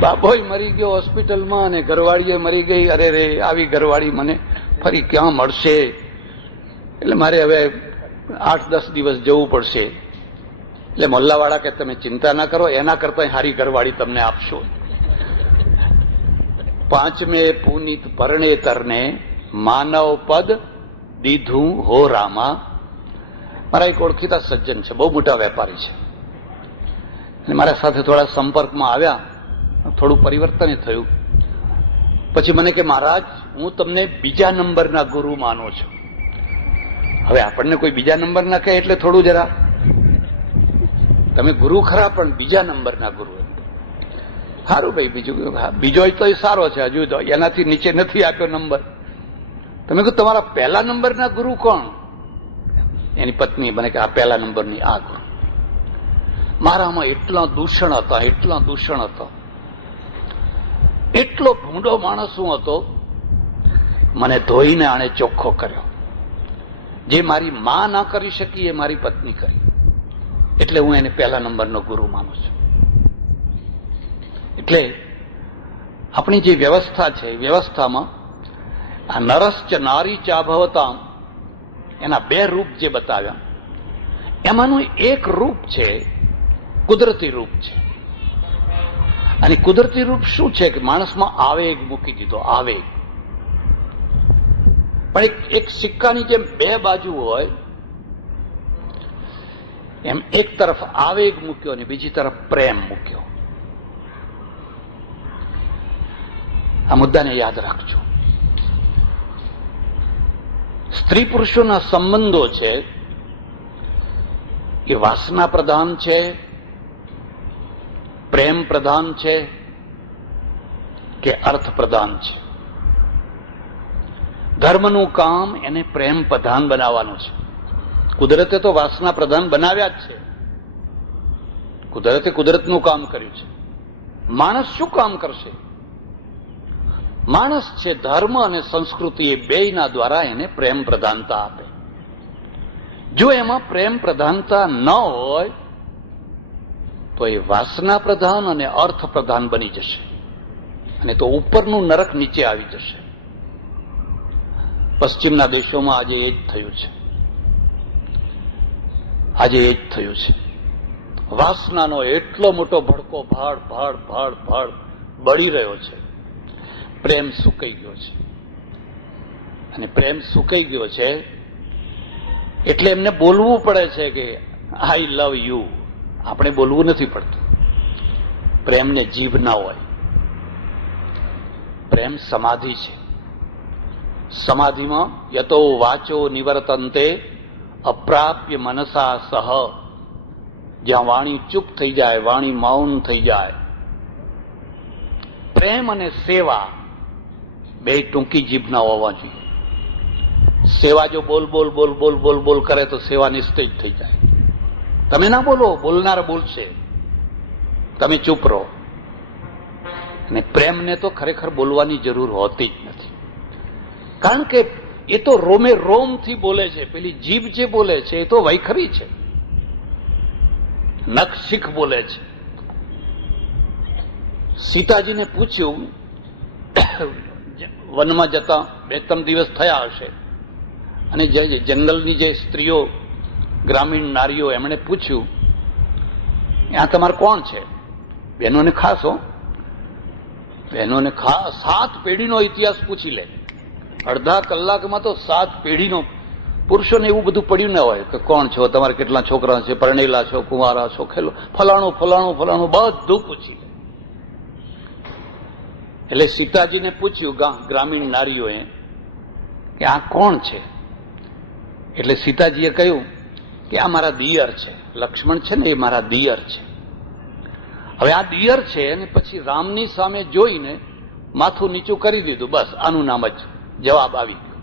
બાબોય મરી ગયો હોસ્પિટલમાં અને ઘરવાળીએ મરી ગઈ. અરે રે, આવી ઘરવાળી મને ફરી ક્યાં મળશે? એટલે મારે હવે 8-10 દિવસ જવું પડશે. એટલે મોહલ્લાવાળા કે તમે ચિંતા ના કરો, એના કરતા સારી ઘરવાળી તમને આપશું. 5મે પુનિત પરણેતરને માનવ પદ દીધું હો રામા. મારા એક ઓળખીતા સજ્જન છે, બહુ મોટા વેપારી છે, અને મારા સાથે થોડા સંપર્કમાં આવ્યા, થોડું પરિવર્તન થયું. પછી મને કે મહારાજ, હું તમને બીજા નંબરના ગુરુ માનું છું. હવે આપણને કોઈ બીજા નંબરના કહે એટલે થોડું જરા, તમે ગુરુ ખરા પણ બીજા નંબરના ગુરુ. સારું ભાઈ, બીજું બીજો તો એ સારો છે, હજુ તો એનાથી નીચે નથી આપ્યો નંબર. તમે કહ્યું તમારા પહેલા નંબરના ગુરુ કોણ? એની પત્ની મને કે આ પહેલા નંબરની આ ગુરુ. મારામાં એટલા દૂષણ હતા, એટલા દૂષણ હતા, એટલો ભૂંડો માણસ હું હતો. મને ધોઈને આણે ચોખ્ખો કર્યો. જે મારી મા ના કરી શકી એ મારી પત્ની કરી, એટલે હું એને પહેલા નંબરનો ગુરુ માનું છું. એટલે આપણી જે વ્યવસ્થા છે એ વ્યવસ્થામાં આ નરશ્ચ નારી ચાભવતામ એના બે રૂપ જે બતાવ્યા, એમાંનું એક રૂપ છે કુદરતી રૂપ છે. અને કુદરતી રૂપ શું છે કે માણસમાં આવેગ મૂકી દીધો, આવેગ. પણ એક સિક્કાની જેમ બે બાજુ હોય એમ એક તરફ આવેગ મૂક્યો અને બીજી તરફ પ્રેમ મૂક્યો. આ મુદ્દાને યાદ રાખજો. સ્ત્રી પુરુષોના સંબંધો છે એ વાસના પ્રધાન છે, પ્રેમ પ્રધાન છે કે અર્થ પ્રધાન છે. ધર્મનું કામ એને પ્રેમ પ્રધાન બનાવવાનું છે. કુદરતે તો વાસના પ્રધાન બનાવ્યા જ છે. કુદરતે કુદરતનું કામ કર્યું છે. માણસ શું કામ કરશે? માણસ છે ધર્મ અને સંસ્કૃતિ એ બેયના દ્વારા એને પ્રેમ પ્રધાનતા આપે. જો એમાં પ્રેમ પ્રધાનતા ન હોય તો એ વાસના પ્રધાન અને અર્થ પ્રધાન બની જશે, અને તો ઉપરનું નરક નીચે આવી જશે. પશ્ચિમના દેશોમાં આજે એ જ થયું છે. આજે એ જ થયું છે. વાસનાનો એટલો મોટો ભડકો ભાડ ભાડ ભાડ ભાડ બળી રહ્યો છે. પ્રેમ સુકાઈ ગયો છે. અને પ્રેમ સુકાઈ ગયો છે એટલે એમને બોલવું પડે છે કે આઈ લવ યુ. આપણે બોલવું નથી પડતું. પ્રેમને જીભ ના હોય. પ્રેમ સમાધિ છે. સમાધિમાં યતો વાચો નિવર્તન્તે અપ્રાપ્ય મનસા સહ, જ્યાં વાણી ચૂપ થઈ જાય, વાણી મૌન થઈ જાય. પ્રેમ અને સેવા બે ટૂંકી જીભના હોવા જોઈએ. સેવા જો બોલ બોલ બોલ બોલ બોલ બોલ કરે તો સેવા નિસ્તેજ થઈ જાય. તમે ના બોલો, બોલનાર બોલશે, તમે ચૂપ રહો. અને પ્રેમને તો ખરેખર બોલવાની જરૂર હોતી જ નથી, કારણ કે એ તો રોમે રોમથી બોલે છે. પેલી જીભ જે બોલે છે એ તો વૈખરી છે, નખ શીખ બોલે છે. સીતાજીને પૂછ્યું, વનમાં જતા 2-3 દિવસ થયા હશે, અને જે જંગલની જે સ્ત્રીઓ, ગ્રામીણ નારીઓ, એમણે પૂછ્યું આ તમારે કોણ છે? બહેનોને ખાસ હો, બહેનોને ખાસ 7 પેઢીનો ઇતિહાસ પૂછી લે. અડધા કલાકમાં તો 7 પેઢીનો. પુરુષોને એવું બધું પડ્યું ના હોય કે કોણ છો, તમારે કેટલા છોકરા છે, પરણેલા છો, કુંવારા છો, ખેલો, ફલાણું ફલાણું ફલાણું બધું પૂછી લે. એટલે સીતાજીને પૂછ્યું ગ્રામીણ નારીઓએ કે આ કોણ છે? એટલે સીતાજીએ કહ્યું કે આ મારા દિયર છે. લક્ષ્મણ છે ને એ મારા દિયર છે. હવે આ દિયર છે, અને પછી રામની સામે જોઈને માથું નીચું કરી દીધું. બસ આનું નામ જ જવાબ આવી ગયો.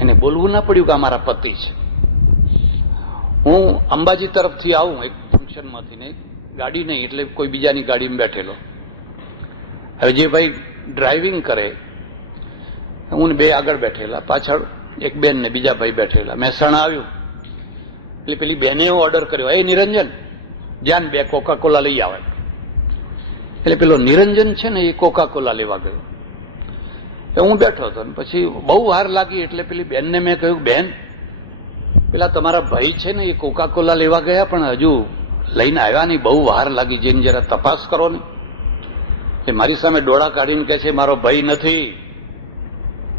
એને બોલવું ના પડ્યું કે આ મારા પતિ છે. હું અંબાજી તરફથી આવું એક ફંક્શનમાંથી, ને ગાડી નહીં એટલે કોઈ બીજાની ગાડીમાં બેઠેલો. હવે જે ભાઈ ડ્રાઇવિંગ કરે, હું બે આગળ બેઠેલા, પાછળ એક બેન ને બીજા ભાઈ બેઠેલા. મહેસાણા આવ્યું એટલે પેલી બેને એવો ઓર્ડર કર્યો, એ નિરંજન જ્યાં 2 કોકા કોલા લઈ આવે. એટલે પેલો નિરંજન છે ને એ કોકા કોલા લેવા ગયો. હું બેઠો હતો, પછી બહુ વાર લાગી એટલે પેલી બેનને મેં કહ્યું, બેન પેલા તમારા ભાઈ છે ને એ કોકા કોલા લેવા ગયા પણ હજુ લઈને આવ્યા નહીં, બહુ વાર લાગી, જઈને જરા તપાસ કરો ને. એ મારી સામે ડોળા કાઢીને કહે છે મારો ભાઈ નથી.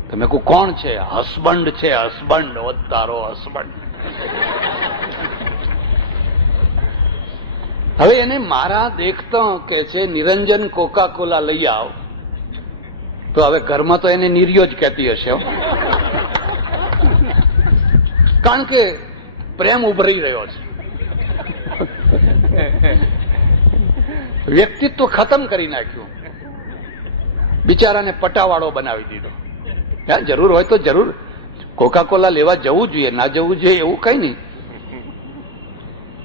તમે કહું કોણ છે? હસબન્ડ છે, હસબન્ડ. તારો હસબન્ડ. હવે એને મારા દેખતા કે છે નિરંજન કોકા કોલા લઈ આવ, તો હવે ઘરમાં તો એને નિર્યો જ કહેતી હશે, કારણ કે પ્રેમ ઉભરી રહ્યો છે. વ્યક્તિત્વ ખતમ કરી નાખ્યું, બિચારાને પટાવાળો બનાવી દીધો. જરૂર હોય તો જરૂર કોકા કોલા લેવા જવું જોઈએ, ના જવું જોઈએ એવું કઈ નહીં.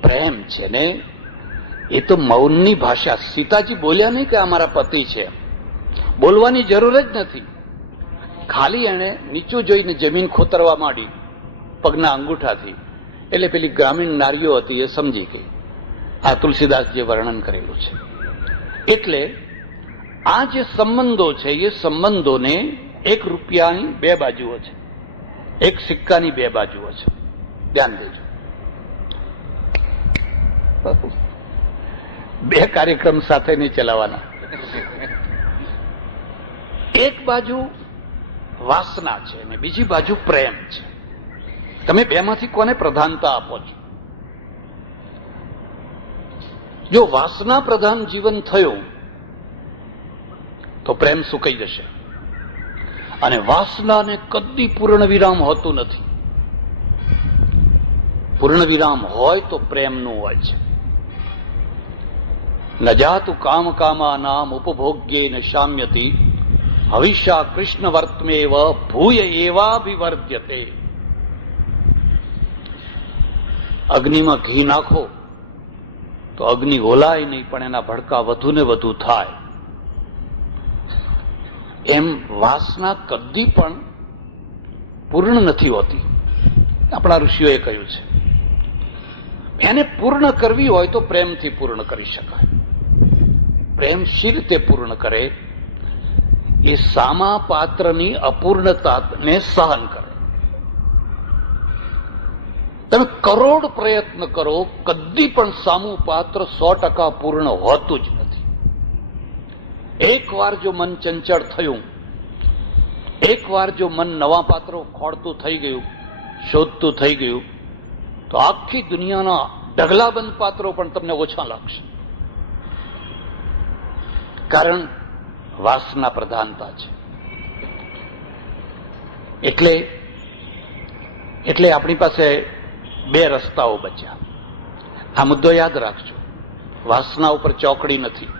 પ્રેમ છે ને એ તો મૌનની ભાષા. સીતાજી બોલ્યા નહીં કે આ મારા પતિ છે, બોલવાની જરૂર જ નથી. ખાલી એને નીચું જોઈને જમીન ખોતરવા માંડી પગના અંગૂઠાથી, એટલે પેલી ગ્રામીણ નારીઓ હતી એ સમજી ગઈ. આ તુલસીદાસ જે વર્ણન કરેલું છે. એટલે આ જે સંબંધો છે એ સંબંધોને એક રૂપિયાની બે બાજુઓ છે, એક સિક્કાની બે બાજુઓ છે. ધ્યાન દેજો. બે કાર્યક્રમ સાથે નહીં ચલાવવાના. એક બાજુ વાસના છે અને બીજી બાજુ પ્રેમ છે. તમે બેમાંથી કોને પ્રધાનતા આપો છો? જો વાસના પ્રધાન જીવન થયું તો પ્રેમ સુકાઈ જશે. અને વાસનાને કદી પૂર્ણ વિરામ હોતું નથી. પૂર્ણ વિરામ હોય તો પ્રેમનું હોય છે. ન જાતું કામ કામા નામ ઉપભોગ્યે ન શામ્યતી હવિષ્યા કૃષ્ણ વર્તમેવ ભૂય એવાભિવર્ધ્યતે. અગ્નિમાં ઘી નાખો તો અગ્નિ ઓલાય નહીં, પણ એના ભડકા વધુ ને વધુ થાય. એમ વાસના કદી પણ પૂર્ણ નથી હોતી. આપણા ઋષિઓએ કહ્યું છે. એને પૂર્ણ કરવી હોય તો પ્રેમથી પૂર્ણ કરી શકાય. પ્રેમ શી રીતે પૂર્ણ કરે? એ સામા પાત્રની અપૂર્ણતાને સહન કરે. તમે કરોડ પ્રયત્ન કરો, કદી પણ સામું પાત્ર 100% પૂર્ણ હોતું જ નથી. એકવાર જો મન ચંચળ થયું, એકવાર જો મન નવા પાત્રો ખોળતું થઈ ગયું, શોધતું થઈ ગયું, તો આખી દુનિયાના ઢગલાબંધ પાત્રો પણ તમને ઓછા લાગશે. કારણ વાસના પ્રધાનતા છે. એટલે આપણી પાસે બે રસ્તાઓ બચ્યા. આ મુદ્દો યાદ રાખજો. વાસના ઉપર ચોકડી નથી.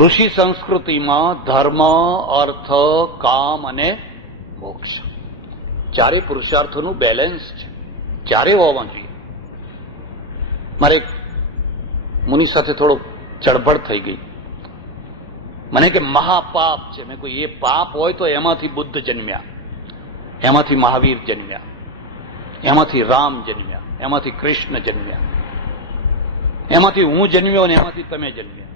ઋષિ સંસ્કૃતિમાં ધર્મ, અર્થ, કામ અને મોક્ષ ચારે પુરુષાર્થોનું બેલેન્સ છે. ચારે હોવા જોઈએ. મારે એક મુનિ સાથે થોડો ચળબળ થઈ ગઈ. મને કે મહાપાપ છે. મેં કોઈ એ પાપ હોય તો એમાંથી બુદ્ધ જન્મ્યા, એમાંથી મહાવીર જન્મ્યા, એમાંથી રામ જન્મ્યા, એમાંથી કૃષ્ણ જન્મ્યા, એમાંથી હું જન્મ્યો અને એમાંથી તમે જન્મ્યા.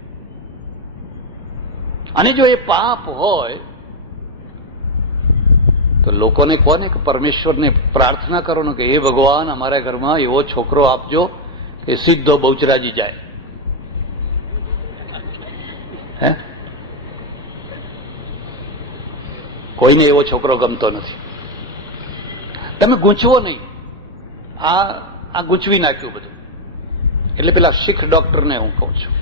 અને જો એ પાપ હોય તો લોકોને કોને કે પરમેશ્વરને પ્રાર્થના કરો ને કે હે ભગવાન, અમારા ઘરમાં એવો છોકરો આપજો કે સીધો બહુચરાજી જાય. હે, કોઈને એવો છોકરો ગમતો નથી. તમે ગૂંચવો નહીં. આ ગૂંચવી નાખ્યું બધું. એટલે પેલા શીખ ડોક્ટરને હું કહું છું,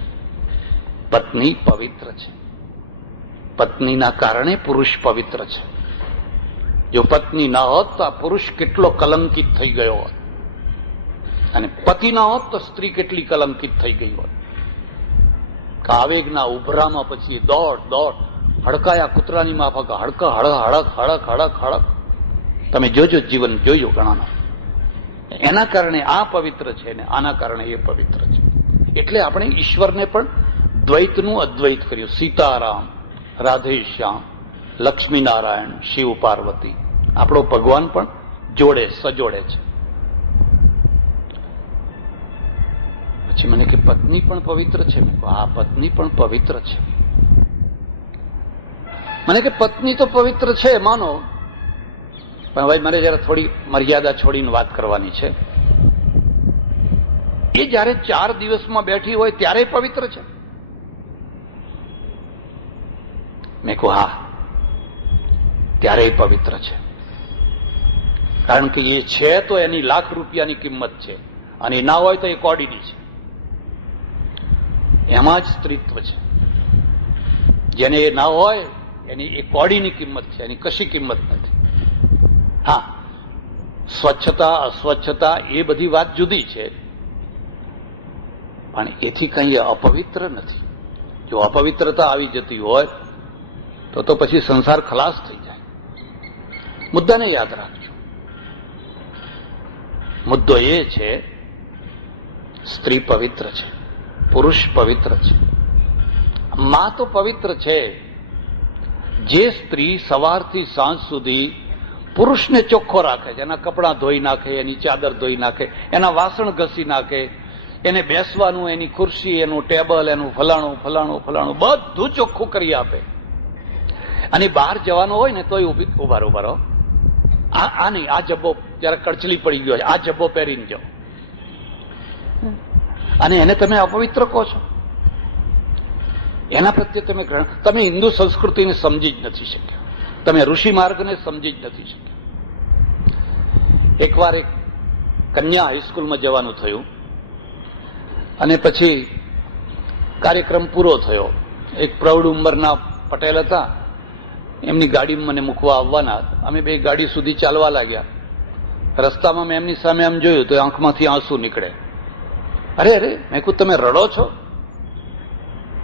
પત્ની પવિત્ર છે. પત્નીના કારણે પુરુષ પવિત્ર છે. જો પત્ની ના હોત તો આ પુરુષ કેટલો કલંકિત થઈ ગયો હોત, અને પતિ ના હોત તો સ્ત્રી કેટલી કલંકિત થઈ ગઈ હોત. આવેગના ઉભરામાં પછી દોડ દોડ, હડકાયા કૂતરાની માફક હડક હળક હળક હળક હળક હળક. તમે જોજો, જીવન જોજો ઘણાના. એના કારણે આ પવિત્ર છે ને આના કારણે એ પવિત્ર છે. એટલે આપણે ઈશ્વરને પણ દ્વૈતનું અદ્વૈત કર્યું. સીતારામ, રાધેશ્યામ, લક્ષ્મીનારાયણ, શિવ પાર્વતી. આપણો ભગવાન પણ જોડે, સજોડે છે. પછી મને કે પત્ની પણ પવિત્ર છે. મેં કહ્યું હા, પત્ની પણ પવિત્ર છે. મને કે પત્ની તો પવિત્ર છે માનો, પણ હવે મને જરા થોડી મર્યાદા છોડીને વાત કરવાની છે. એ જયારે 4 દિવસમાં બેઠી હોય ત્યારે પવિત્ર છે. મેં કહું હા, ત્યારે પવિત્ર છે. કારણ કે એ છે તો એની લાખ રૂપિયાની કિંમત છે, અને ના હોય તો એ કોડીની છે. એમાં જ સ્ત્રીત્વ છે. જેને એ ના હોય એની એ કોડીની કિંમત છે, એની કશી કિંમત નથી. હા, સ્વચ્છતા અસ્વચ્છતા એ બધી વાત જુદી છે, પણ એથી કંઈ અપવિત્ર નથી. જો અપવિત્રતા આવી જતી હોય તો પછી સંસાર ખલાસ થઈ જાય. મુદ્દાને યાદ રાખજો. મુદ્દો એ છે, સ્ત્રી પવિત્ર છે, પુરુષ પવિત્ર છે, માં તો પવિત્ર છે. જે સ્ત્રી સવારથી સાંજ સુધી પુરુષને ચોખ્ખો રાખે છે, એના કપડાં ધોઈ નાખે, એની ચાદર ધોઈ નાખે, એના વાસણ ઘસી નાખે, એને બેસવાનું, એની ખુરશી, એનું ટેબલ, એનું ફલાણું ફલાણું ફલાણું બધું ચોખ્ખું કરી આપે, અને બહાર જવાનું હોય ને તોય ઉભા રહો, આ નહીં, આ જબ્બો જયારે કડચલી પડી ગયો છે, આ જબ્બો પહેરીને જાઓ, અને એને તમે અપવિત્ર કહો છો. એના પ્રત્યે તમે હિન્દુ સંસ્કૃતિને સમજી જ નથી શક્યા, તમે ઋષિ માર્ગને સમજી જ નથી શક્યા. એકવાર એક કન્યા હાઈસ્કૂલમાં જવાનું થયું, અને પછી કાર્યક્રમ પૂરો થયો. એક પ્રૌઢ ઉંમરના પટેલ હતા, એમની ગાડીમાં મને મૂકવા આવવાના. અમે બે ગાડી સુધી ચાલવા લાગ્યા. રસ્તામાં મેં એમની સામે આમ જોયું તો આંખમાંથી આંસુ નીકળે. અરે અરે, મેં કહું તમે રડો છો?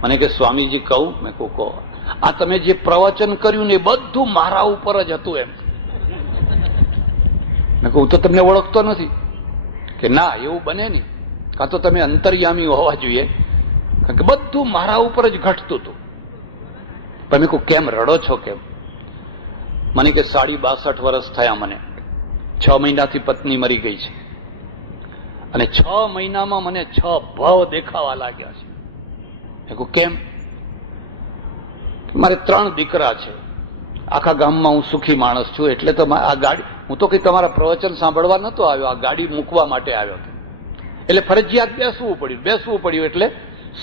મને કે સ્વામીજી કહું. મેં કહું કહો. આ તમે જે પ્રવચન કર્યું ને એ બધું મારા ઉપર જ હતું એમ. મેં કહું તો તમને ઓળખતો નથી. કે ના, એવું બને નહીં, કાં તો તમે અંતર્યામી હોવા જોઈએ, કારણ કે બધું મારા ઉપર જ ઘટતું હતું. પણ મેં કહું કેમ રડો છો કેમ? મને કે 62 વર્ષ થયા મને, 6 મહિનાથી પત્ની મરી ગઈ છે, અને 6 મહિનામાં મને 6 ભાવ દેખાવા લાગ્યા છે. મેં કહું કેમ? મારે 3 દીકરા છે, આખા ગામમાં હું સુખી માણસ છું, એટલે તો આ ગાડી, હું તો કઈ તમારા પ્રવચન સાંભળવા નતો આવ્યો, આ ગાડી મૂકવા માટે આવ્યો હતો. એટલે ફરજિયાત બેસવું પડ્યું એટલે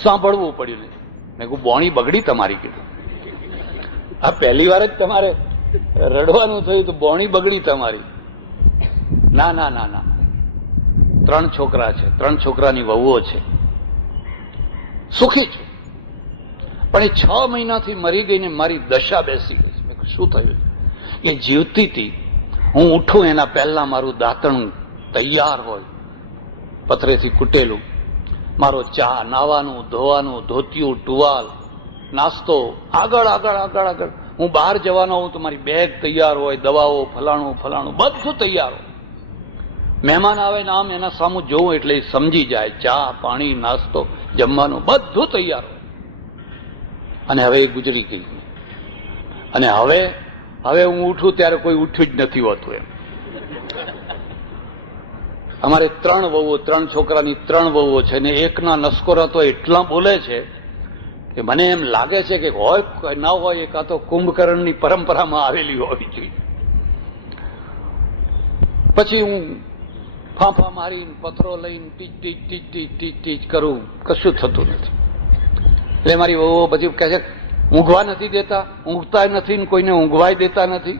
સાંભળવું પડ્યું. મેં કહું બોણી બગડી તમારી. કીધું આ પહેલી વાર જ તમારે રડવાનું થયું તો બોણી બગડી તમારી. ના ના ના ના, 3 છોકરા છે, 3 છોકરાની વહુઓ છે, સુખી છું, પણ એ 6 મહિનાથી મરી ગઈને મારી દશા બેસી ગઈ. શું થયું? એ જીવતી હતી, હું ઉઠું એના પહેલા મારું દાંતણ તૈયાર હોય, પથરેથી કૂટેલું, મારો ચા, નાવાનું, ધોવાનું, ધોતિયું, ટુવાલ, નાસ્તો, આગળ આગળ આગળ આગળ. હું બહાર જવાનો હોઉં તો મારી બેગ તૈયાર હોય, દવાઓ, ફલાણું ફલાણું બધું તૈયાર હોય. મહેમાન આવે ને આમ એના સામું જોવું એટલે એ સમજી જાય, ચા, પાણી, નાસ્તો, જમવાનું બધું તૈયાર હોય. અને હવે એ ગુજરી ગઈ, અને હવે હું ઉઠું ત્યારે કોઈ ઉઠ્યું જ નથી હોતું એમ. અમારે 3 વહુઓ, 3 છોકરાની 3 વહુઓ છે, ને એકના નસકોરા તો એટલા બોલે છે કે મને એમ લાગે છે કે હોય ના હોય, કાં તો કુંભકર્ણની પરંપરામાં આવેલી હોવી જોઈએ. પછી હું ફાંફા મારીને પથરો લઈને ટીચ ટીચ ટીચ ટીચ ટીચ ટીચ કરું, કશું થતું નથી. એટલે મારી વહુઓ પછી કહે છે ઊંઘવા નથી દેતા, ઊંઘતા નથી ને કોઈને ઊંઘવાય દેતા નથી.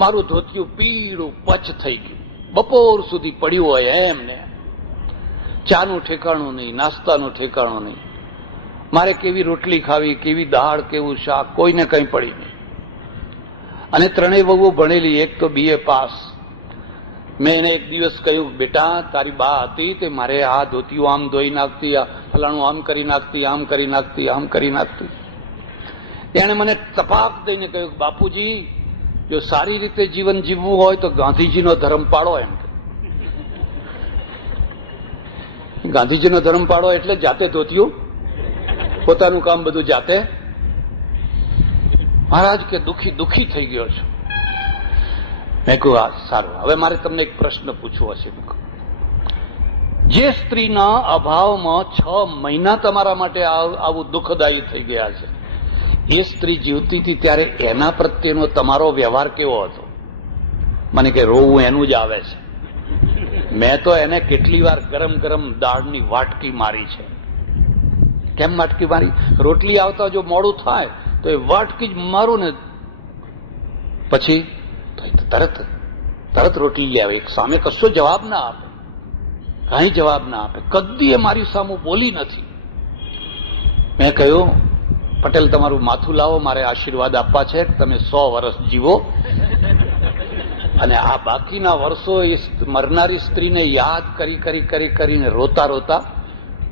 મારું ધોતિયું પીળું પચ થઈ ગયું, બપોર સુધી પડ્યું હોય એમને. ચાનું ઠેકાણું નહીં, નાસ્તાનું ઠેકાણું નહીં. મારે કેવી રોટલી ખાવી, કેવી દાળ, કેવું શાક, કોઈને કંઈ પડી નહીં. અને 3 વહુઓ ભણેલી, એક તો BA પાસ. મેં એને એક દિવસ કહ્યું, બેટા તારી બા હતી તે મારે આ ધોતિયું આમ ધોઈ નાખતી, આ ફલાણું આમ કરી નાખતી, આમ કરી નાખતી, આમ કરી નાખતી. એણે મને તપાક દઈને કહ્યું, બાપુજી જો સારી રીતે જીવન જીવવું હોય તો ગાંધીજીનો ધર્મ પાળો. એમ ગાંધીજીનો ધર્મ પાળો એટલે જાતે ધોતિયું, પોતાનું કામ બધું જાતે. મહારાજ કે દુખી થઈ ગયો છું. મેં કહ્યું આ સારું, હવે મારે તમને એક પ્રશ્ન પૂછવો હશે. જે સ્ત્રીના અભાવમાં 6 મહિના તમારા માટે આવું દુઃખદાયી થઈ ગયા છે, એ સ્ત્રી જીવતી હતી ત્યારે એના પ્રત્યેનો તમારો વ્યવહાર કેવો હતો? મને કે રોવું એનું જ આવે છે. મેં તો એને કેટલી વાર ગરમ ગરમ દાળની વાટકી મારી છે. કેમ વાટકી મારી? રોટલી આવતા જો મોડું થાય તો એ વાટકી જ મારું ને, પછી તરત રોટલી લે આવે. એક સામે કશો જવાબ ના આપે, કઈ જવાબ ના આપે. કદી એ મારી સામે બોલી નથી. મેં કહ્યું પટેલ તમારું માથું લાવો, મારે આશીર્વાદ આપવા છે, તમે 100 વર્ષ જીવો, અને આ બાકીના વર્ષો એ મરનારી સ્ત્રીને યાદ કરીને રોતા રોતા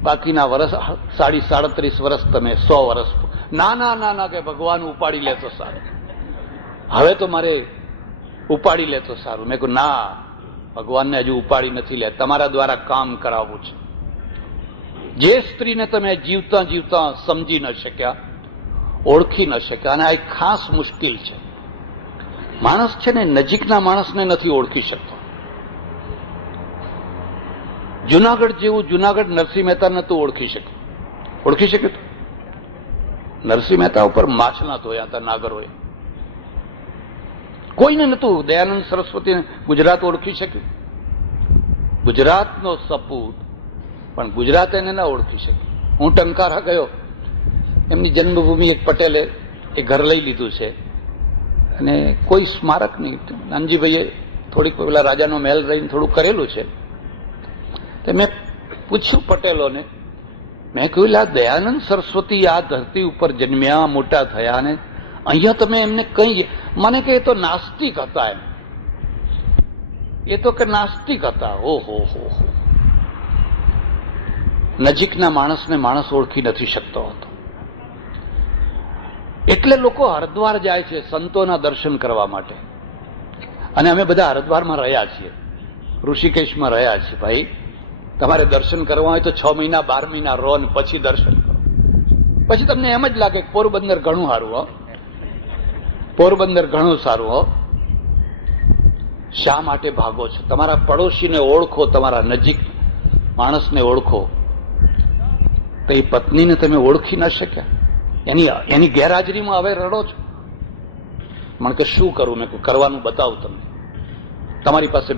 બાકીના વર્ષ 37 વર્ષ તમે 100 વર્ષ ના ના ના ના કે ભગવાન ઉપાડી લે તો સારું, હવે તો મારે ઉપાડી લે તો સારું. મેં કહ્યું ના, ભગવાનને હજુ ઉપાડી નથી લે, તમારા દ્વારા કામ કરાવવું છે. જે સ્ત્રીને તમે જીવતા જીવતા સમજી ન શક્યા, ઓળખી ન શક્યા, અને આ એક ખાસ મુશ્કેલ છે. માણસ છે ને નજીકના માણસને નથી ઓળખી શકતો. જુનાગઢ જેવું જુનાગઢ નરસિંહ મહેતા નતું ઓળખી શક્યું. ઓળખી શક્યું? નરસિંહ મહેતા ઉપર માછલા ધોયા હતા નાગરોએ. કોઈને નતું. દયાનંદ સરસ્વતીને ગુજરાત ઓળખી શક્યું? ગુજરાતનો સપૂત, પણ ગુજરાત એને ના ઓળખી શક્યું. હું ટંકારા ગયો, એમની જન્મભૂમિ એક પટેલે એ ઘર લઈ લીધું છે અને કોઈ સ્મારક નહીં. નાનજીભાઈએ થોડીક પેલા રાજાનો મહેલ રહીને થોડું કરેલું છે. તો મેં પૂછ્યું પટેલોને, મેં કહ્યું આ દયાનંદ સરસ્વતી આ ધરતી ઉપર જન્મ્યા, મોટા થયા, ને અહીંયા તમે એમને કઈ, મને કે એ તો નાસ્તિક હતા. એમ એ તો કે નાસ્તિક હતા. ઓહો હો, નજીકના માણસને માણસ ઓળખી નથી શકતો હતો. એટલે લોકો હરિદ્વાર જાય છે સંતોના દર્શન કરવા માટે. અને અમે બધા હરિદ્વારમાં રહ્યા છીએ, ઋષિકેશમાં રહ્યા છીએ. ભાઈ, તમારે દર્શન કરવા હોય તો 6 મહિના 12 મહિના રહો ને પછી દર્શન કરો. પછી તમને એમ જ લાગે કે પોરબંદર ઘણું સારું હો, પોરબંદર ઘણું સારું હો. શા માટે ભાગો છો? તમારા પડોશીને ઓળખો, તમારા નજીક માણસને ઓળખો. તો એ પત્નીને તમે ઓળખી ન શક્યા, એની ગેરહાજરીમાં હવે રડો છો. મને કે શું કરું? મેં કરવાનું બતાવું તમને. તમારી પાસે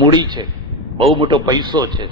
મૂડી છે, બહુ મોટો પૈસો છે,